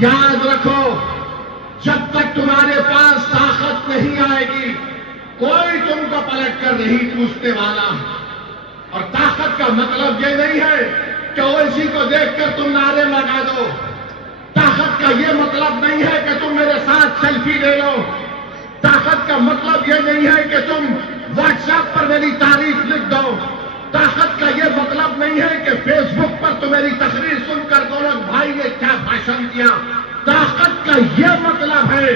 याद रखो, जब तक तुम्हारे पास ताकत नहीं आएगी, कोई तुमको पलट कर नहीं पूछने वाला। और ताकत का मतलब ये नहीं है कि ओवैसी को देखकर तुम नारे लगा दो। ताकत का ये मतलब नहीं है कि तुम मेरे साथ सेल्फी ले लो। ताकत का मतलब ये नहीं है कि तुम व्हाट्सएप पर मेरी तारीफ लिख दो। ताकत का ये मतलब नहीं है कि फेसबुक पर तुम मेरी तकरीर सुनकर बोलो भाई ने क्या भाषण किया। ताकत का ये मतलब है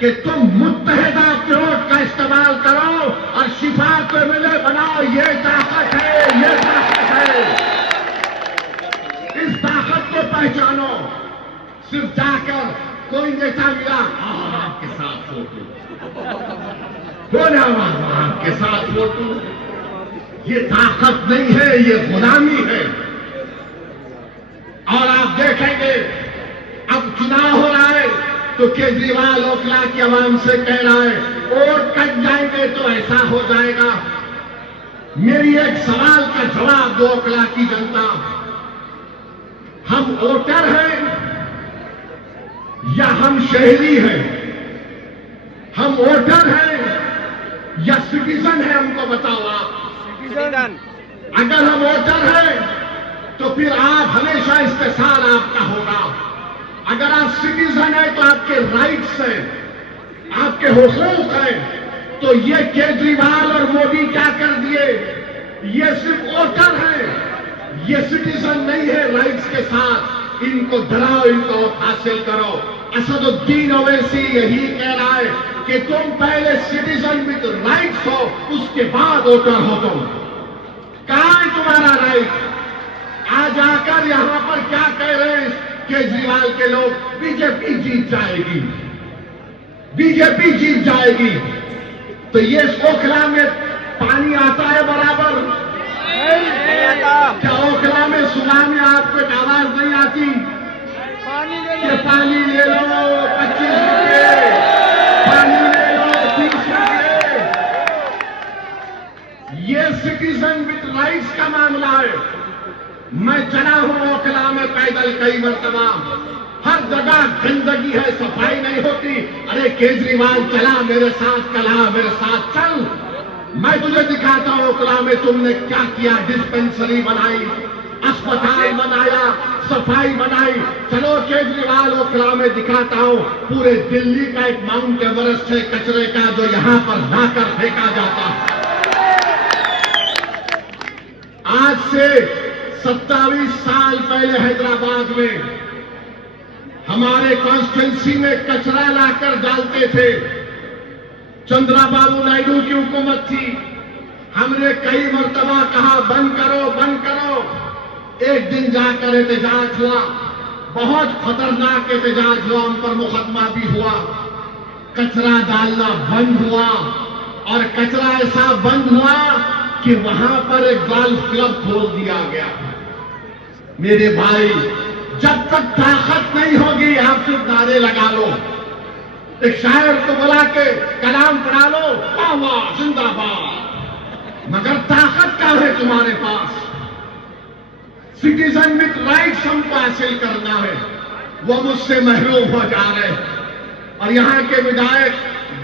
कि तुम मुत्तहिदा अप्रोच का इस्तेमाल करो और शिफा को मिले बनाओ। ये ताकत है, ये ताकत है। इस ताकत को पहचानो। सिर्फ जाकर कोई नेता मिला, आपके साथ फोटो, बोला आपके साथ फोटो, ये ताकत नहीं है, ये गुलामी है। और आप देखेंगे अब चुनाव हो रहा है तो केजरीवाल ओखला की आवाम से कह रहा है वोट कट जाएंगे तो ऐसा हो जाएगा। मेरी एक सवाल का जवाब दो ओखला की जनता, हम वोटर हैं या हम शहरी हैं? हम वोटर हैं या सिटीजन हैं? हमको बताओ आप। सिटीजन। अगर हम वोटर हैं तो फिर आप हमेशा इस्तेसाल आपका होगा। अगर आप सिटीजन हैं तो आपके राइट्स हैं, आपके हुकूक हैं। तो ये केजरीवाल और मोदी क्या कर दिए? ये सिर्फ वोटर हैं, ये सिटीजन नहीं है राइट्स के साथ। इनको डराओ, इनको हासिल करो। असदुद्दीन ओवैसी यही कह रहा है कि तुम पहले सिटीजन विद राइट्स हो, उसके बाद वोटर हो तुम। कहां है तुम्हारा राइट? आज आकर यहां पर क्या कह रहे हैं केजरीवाल के लोग? बीजेपी जीत जाएगी, बीजेपी जीत जाएगी। तो ये ओखला में पानी आता है बराबर? नहीं आता। क्या ओखला में सुबह में आपको एक आवाज नहीं आती पानी ले कि लो। पानी ले लो 25 रुपये, पानी ले लो 30 रुपये? ये सिटीजन विद राइट्स का मामला है। मैं चला हूं ओखला में पैदल कई मरतबा, हर जगह गंदगी है, सफाई नहीं होती। अरे केजरीवाल चला मेरे साथ, कला मेरे साथ चल, मैं तुझे दिखाता हूं ओखला में तुमने क्या किया। डिस्पेंसरी बनाई, अस्पताल बनाया, सफाई बनाई। चलो केजरीवाल ओखला में दिखाता हूं। पूरे दिल्ली का एक माउंट एवरेस्ट है कचरे का जो यहां पर लाकर फेंका जाता है। आज से 27 साल पहले हैदराबाद में हमारे कॉन्स्टिट्यूंसी में कचरा लाकर डालते थे। चंद्रबाबू नायडू की हुकूमत थी। हमने कई मर्तबा कहा बंद करो, बंद करो। एक दिन जाकर एहतजाज हुआ, बहुत खतरनाक एहतजाज हुआ, उन पर मुकदमा भी हुआ। कचरा डालना बंद हुआ और कचरा ऐसा बंद हुआ कि वहां पर एक गोल्फ क्लब खोल दिया गया। मेरे भाई, जब तक ताकत नहीं होगी आप सिर्फ नारे लगा लो। एक शायर को बुला के कलाम पढ़ा लो, वाह वाह जिंदाबाद, मगर ताकत क्या है तुम्हारे पास? सिटीजन विद राइट्स हमको हासिल करना है, वो मुझसे महरूम हो जा रहे हैं। और यहां के विधायक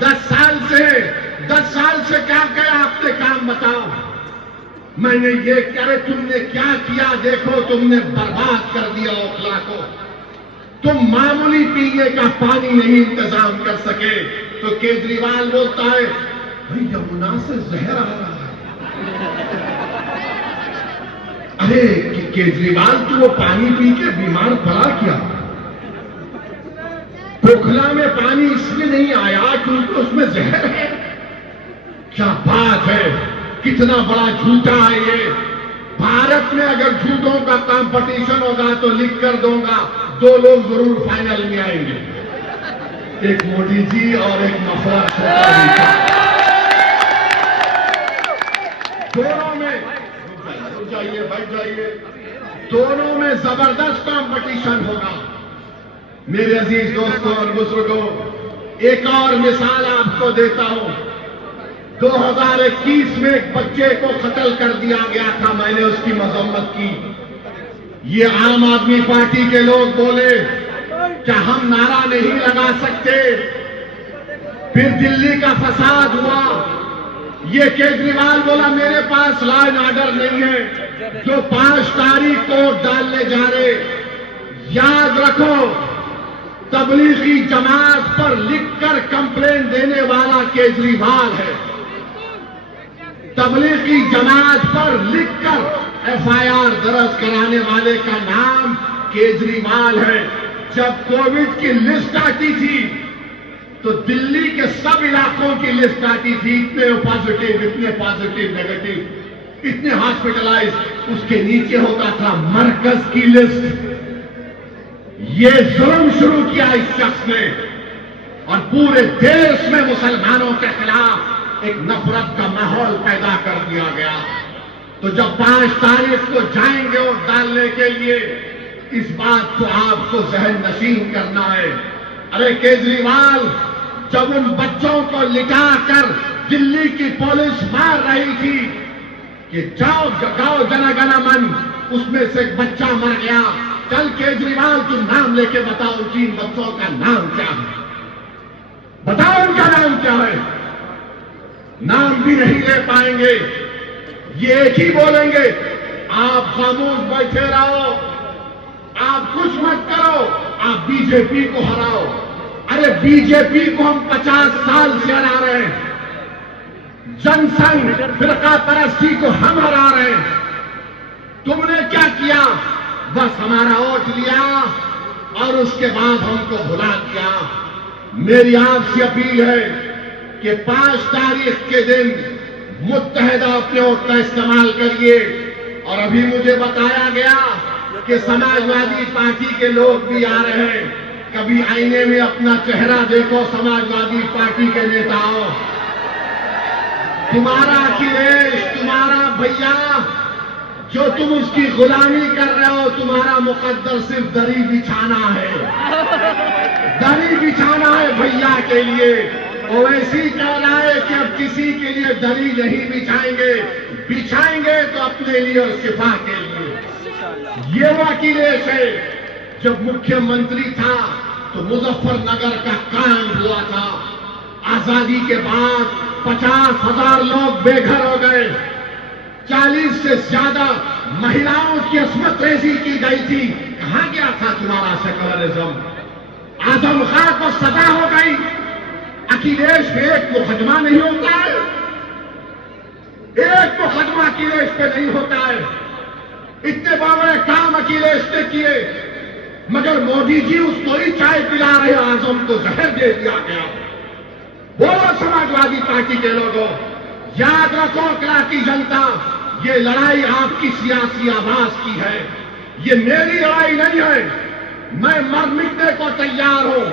10 साल से क्या क्या आपने काम बताओ। मैंने ये कह रहे तुमने क्या किया, देखो तुमने बर्बाद कर दिया ओखला को। तुम मामूली पीने का पानी नहीं इंतजाम कर सके तो केजरीवाल बोलता है भाई यमुना से जहर आ रहा है। अरे केजरीवाल तू वो पानी पी के बीमार पड़ा क्या? ओखला में पानी इसलिए नहीं आया क्योंकि उसमें जहर है। क्या बात है, कितना बड़ा झूठा है ये। भारत में अगर झूठों का कंपटीशन होगा तो लिख कर दूंगा 2 लोग जरूर फाइनल में आएंगे, एक मोदी जी और एक नफरत शर्मा जी। दोनों में बैठ जाइए, दोनों में जबरदस्त कंपटीशन होगा। मेरे अजीज दोस्तों और बुजुर्गों, एक और मिसाल आपको देता हूं। 2021 में एक बच्चे को कत्ल कर दिया गया था, मैंने उसकी मजम्मत की। ये आम आदमी पार्टी के लोग बोले क्या हम नारा नहीं लगा सकते? फिर दिल्ली का फसाद हुआ, ये केजरीवाल बोला मेरे पास लॉ एंड ऑर्डर नहीं है, जो 5 तारीख को डालने जा रहे। याद रखो, तबलीगी जमात पर लिखकर कंप्लेंट देने वाला केजरीवाल है। तबलीगी जमात पर लिखकर एफआईआर दर्ज कराने वाले का नाम केजरीवाल है। जब कोविड की लिस्ट आती थी तो दिल्ली के सब इलाकों की लिस्ट आती थी, इतने पॉजिटिव, नेगेटिव, इतने हॉस्पिटलाइज, उसके नीचे होता था मरकज की लिस्ट। ये जुल्म शुरू किया इस शख्स ने और पूरे देश में मुसलमानों के खिलाफ एक नफरत का माहौल पैदा कर दिया गया। तो जब 5 तारीख को जाएंगे वोट डालने के लिए, इस बात को आपको जहन नशीन करना है। अरे केजरीवाल, जब उन बच्चों को लिटाकर दिल्ली की पुलिस मार रही थी कि जाओ गाओ जनगण मन, उसमें से एक बच्चा मर गया। कल केजरीवाल तुम नाम लेके बताओ, 3 बच्चों का नाम क्या है? बताओ उनका नाम क्या है? नाम भी नहीं ले पाएंगे। ये एक ही बोलेंगे, आप खामोश बैठे रहो, आप कुछ मत करो, आप बीजेपी को हराओ। अरे बीजेपी को हम 50 साल से हरा रहे हैं, जनसंघ फिरका परस्ती को हम हरा रहे हैं। तुमने क्या किया? बस हमारा वोट लिया और उसके बाद हमको भुला दिया। मेरी आपसे अपील है कि 5 तारीख के दिन मुत्तहिदा अपने वोट का इस्तेमाल करिए। और अभी मुझे बताया गया कि समाजवादी पार्टी के लोग भी आ रहे हैं। कभी आईने में अपना चेहरा देखो, समाजवादी पार्टी के नेताओं। तुम्हारा अखिलेश, तुम्हारा भैया, जो तुम उसकी गुलामी कर रहे हो, तुम्हारा मुकद्दर सिर्फ दरी बिछाना है, दरी बिछाना है भैया के लिए। ओवैसी कह रहा है कि अब किसी के लिए दरी नहीं बिछाएंगे, बिछाएंगे तो अपने लिए और सिफा के लिए। ये वो अखिलेश है। जब मुख्यमंत्री था तो मुजफ्फरनगर का कांड हुआ था। आजादी के बाद 50,000 लोग बेघर हो गए, 40 से ज्यादा महिलाओं की अस्मत रेजी की गई थी। कहां गया था तुम्हारा सेकुलरिज्म? आजम खां को सजा हो गई। अखिलेश पे एक मुकदमा नहीं होता है, एक मुकदमा अखिलेश पे नहीं होता है। इतने बड़े काम अखिलेश ने किए, मगर मोदी जी उसको ही चाय पिला रहे, आजम को जहर दे दिया गया। बोलो समाजवादी पार्टी के लोगों, याद रखो इलाकी जनता, ये लड़ाई आपकी सियासी आवाज की है, ये मेरी लड़ाई नहीं है। मैं मर मिटने को तैयार हूं,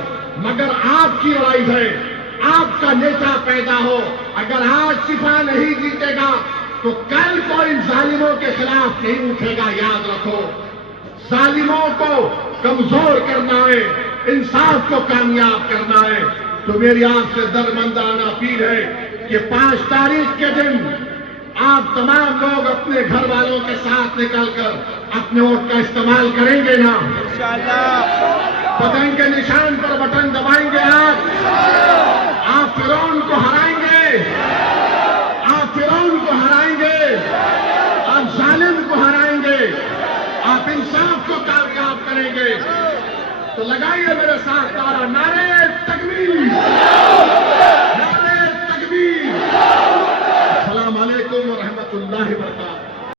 मगर आपकी लड़ाई है। आपका नेता पैदा हो, अगर आज सिपा नहीं जीतेगा तो कल को इन जालिमों के खिलाफ नहीं उठेगा। याद रखो, जालिमों को कमजोर करना है, इंसाफ को कामयाब करना है। तो मेरी आपसे दरमंदाना अपील है कि 5 तारीख के दिन आप तमाम लोग अपने घर वालों के साथ निकलकर अपने वोट का इस्तेमाल करेंगे ना? पतंग के निशान पर बटन दबाएंगे आप फिरौन को हराएंगे, आप फिरौन को हराएंगे, आप जालिम को हराएंगे, आप इंसाफ को कामयाब करेंगे। तो लगाइए मेरे साथ नारा, नारे